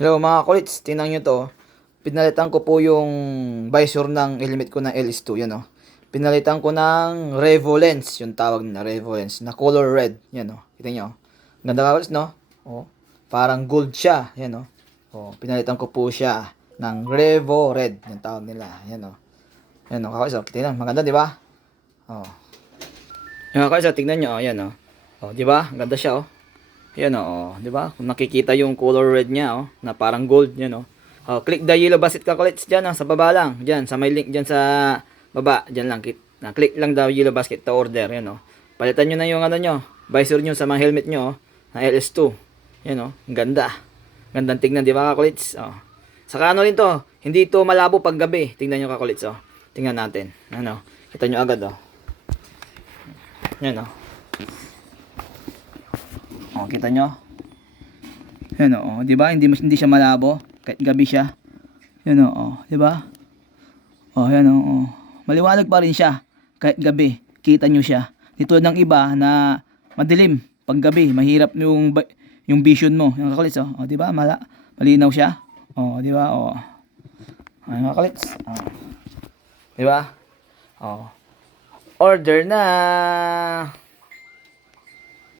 Hello mga kulits, tingnan nyo to. Pinalitan ko po yung visor ng helmet ko na LS2, yan o. Pinalitan ko ng Revo lens, yung tawag na Revo lens, na color red, yan o. Kita nyo. Ganda ka kulits, no? O, parang gold siya, yan o. O, pinalitan ko po siya ng Revo red, yung tawag nila, yan o. Yan o, kakulits o, tingnan, maganda di ba? O. Yung kakulits o, tingnan nyo, o, yan o. O, di ba? Ganda siya o. Yan oh, 'di ba? Kung nakikita yung color red niya oh, na parang gold 'yan oh. Oh, click the yellow basket calculates diyan oh, sa baba lang. Diyan sa may link diyan sa baba, diyan lang click lang daw yellow basket to order 'yan oh. Palitan niyo na yung ano niyo, visor niyo sa mga helmet niyo oh, na LS2. Yan oh, ang ganda. Gandang tingnan 'di ba calculates? Oh. Saka ano rin to, hindi to malabo pag gabi. Tingnan niyo calculates oh. Tingnan natin. Ano? Kita niyo agad oh. Yan oh. Oh, kita nyo? Yan oh, 'di ba? Hindi siya malabo kahit gabi siya. Yan oh, 'di ba? Oh, yan oh. Maliwanag pa rin siya kahit gabi. Kita nyo siya. Dito ng iba na madilim pag gabi, mahirap yung vision mo. Yung kakulits oh, 'di ba? Malinaw siya. Oh, 'di ba? Oh. Ay, mga kakulits. Oh. 'Di ba? Oh. Order na.